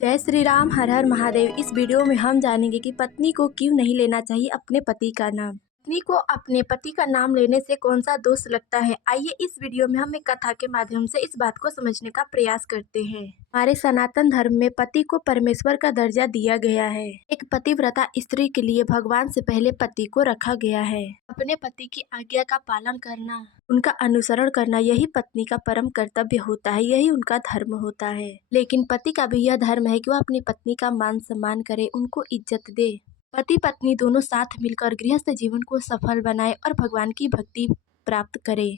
जय श्री राम, हर हर महादेव। इस वीडियो में हम जानेंगे कि पत्नी को क्यों नहीं लेना चाहिए अपने पति का नाम। पत्नी को अपने पति का नाम लेने से कौन सा दोष लगता है, आइए इस वीडियो में हम एक कथा के माध्यम से इस बात को समझने का प्रयास करते हैं। हमारे सनातन धर्म में पति को परमेश्वर का दर्जा दिया गया है। एक पतिव्रता स्त्री के लिए भगवान से पहले पति को रखा गया है। अपने पति की आज्ञा का पालन करना, उनका अनुसरण करना, यही पत्नी का परम कर्तव्य होता है, यही उनका धर्म होता है। लेकिन पति का भी यह धर्म है कि वह अपनी पत्नी का मान सम्मान करे, उनको इज्जत दे। पति पत्नी दोनों साथ मिलकर गृहस्थ जीवन को सफल बनाए और भगवान की भक्ति प्राप्त करे।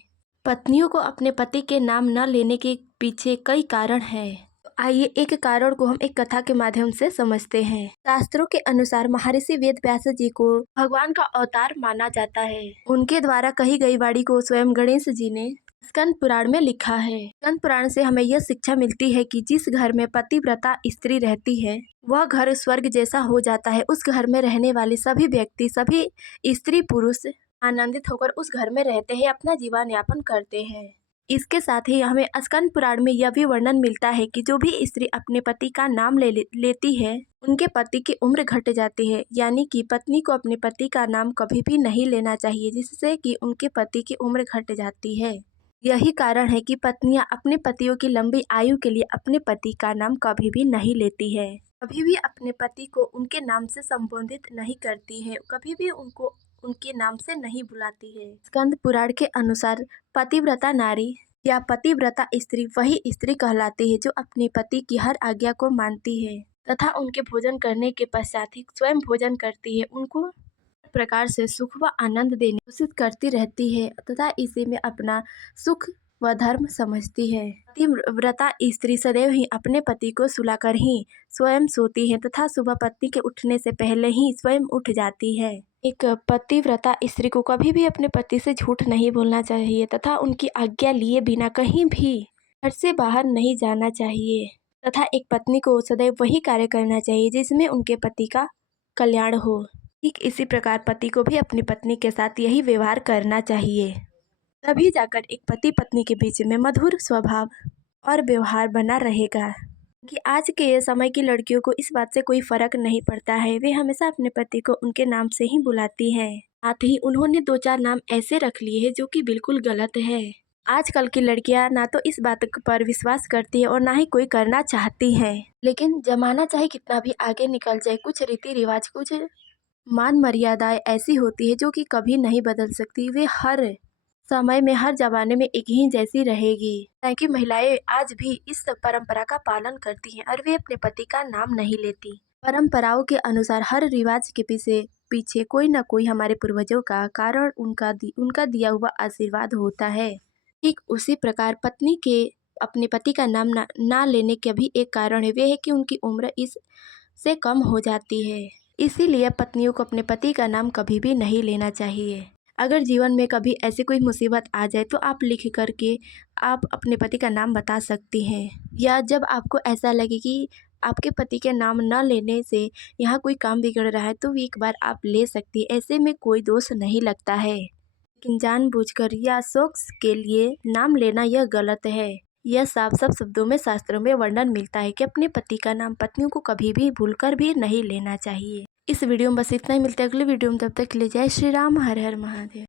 पत्नियों को अपने पति के नाम न लेने के पीछे कई कारण हैं। आइए एक कारण को हम एक कथा के माध्यम से समझते हैं। शास्त्रों के अनुसार महर्षि वेद व्यास जी को भगवान का अवतार माना जाता है। उनके द्वारा कही गई वाणी को स्वयं गणेश जी ने स्कंद पुराण में लिखा है। स्कंद पुराण से हमें यह शिक्षा मिलती है कि जिस घर में पतिव्रता स्त्री रहती है वह घर स्वर्ग जैसा हो जाता है। उस घर में रहने वाले सभी व्यक्ति, सभी स्त्री पुरुष आनंदित होकर उस घर में रहते हैं, अपना जीवन यापन करते हैं। इसके साथ ही हमें स्कंद पुराण में यह भी वर्णन मिलता है कि जो भी स्त्री अपने पति का नाम लेती है उनके पति की उम्र घट जाती है। यानी कि पत्नी को अपने पति का नाम कभी भी नहीं लेना चाहिए, जिससे कि उनके पति की उम्र घट जाती है। यही कारण है कि पत्नियां अपने पतियों की लंबी आयु के लिए अपने पति का नाम कभी भी नहीं लेती है, कभी भी अपने पति को उनके नाम से संबोधित नहीं करती है, कभी भी उनको उनके नाम से नहीं बुलाती है। स्कंद पुराण के अनुसार पतिव्रता नारी या पतिव्रता स्त्री वही स्त्री कहलाती है जो अपने पति की हर आज्ञा को मानती है तथा उनके भोजन करने के पश्चात ही स्वयं भोजन करती है, उनको प्रकार से सुख व आनंद देने की कोशिश करती रहती है तथा इसी में अपना सुख व धर्म समझती है। पतिव्रता स्त्री सदैव ही अपने पति को सुलाकर ही स्वयं सोती है तथा सुबह पति के उठने से पहले ही स्वयं उठ जाती है। एक पतिव्रता स्त्री को कभी भी अपने पति से झूठ नहीं बोलना चाहिए तथा उनकी आज्ञा लिए बिना कहीं भी घर से बाहर नहीं जाना चाहिए तथा एक पत्नी को सदैव वही कार्य करना चाहिए जिसमें उनके पति का कल्याण हो। ठीक इसी प्रकार पति को भी अपनी पत्नी के साथ यही व्यवहार करना चाहिए, तभी जाकर एक पति पत्नी के बीच में मधुर स्वभाव और व्यवहार बना रहेगा। कि आज के समय की लड़कियों को इस बात से कोई फर्क नहीं पड़ता है, वे हमेशा अपने पति को उनके नाम से ही बुलाती हैं। साथ ही उन्होंने 2-4 नाम ऐसे रख लिए हैं जो कि बिल्कुल गलत है। आजकल की लड़कियां ना तो इस बात पर विश्वास करती है और ना ही कोई करना चाहती है। लेकिन जमाना चाहे कितना भी आगे निकल जाए, कुछ रीति रिवाज, कुछ मान मर्यादाएं ऐसी होती है जो कि कभी नहीं बदल सकती। वे हर समय में, हर जमाने में एक ही जैसी रहेगी। ताकि महिलाएं आज भी इस परंपरा का पालन करती हैं और वे अपने पति का नाम नहीं लेती। परंपराओं के अनुसार हर रिवाज के पीछे कोई ना कोई हमारे पूर्वजों का कारण, उनका दिया हुआ आशीर्वाद होता है। ठीक उसी प्रकार पत्नी के अपने पति का नाम ना लेने के भी एक कारण है, वे है कि उनकी उम्र इससे कम हो जाती है। इसीलिए पत्नियों को अपने पति का नाम कभी भी नहीं लेना चाहिए। अगर जीवन में कभी ऐसी कोई मुसीबत आ जाए तो आप लिख करके आप अपने पति का नाम बता सकती हैं, या जब आपको ऐसा लगे कि आपके पति के नाम न लेने से यहाँ कोई काम बिगड़ रहा है तो एक बार आप ले सकती हैं, ऐसे में कोई दोष नहीं लगता है। लेकिन जानबूझकर या शौक के लिए नाम लेना यह गलत है। यह साफ साफ शब्दों में शास्त्रों में वर्णन मिलता है कि अपने पति का नाम पत्नियों को कभी भी भूलकर भी नहीं लेना चाहिए। इस वीडियो में बस इतना ही, मिलते हैं अगले वीडियो में, तब तक के लिए जय श्री राम, हर हर महादेव।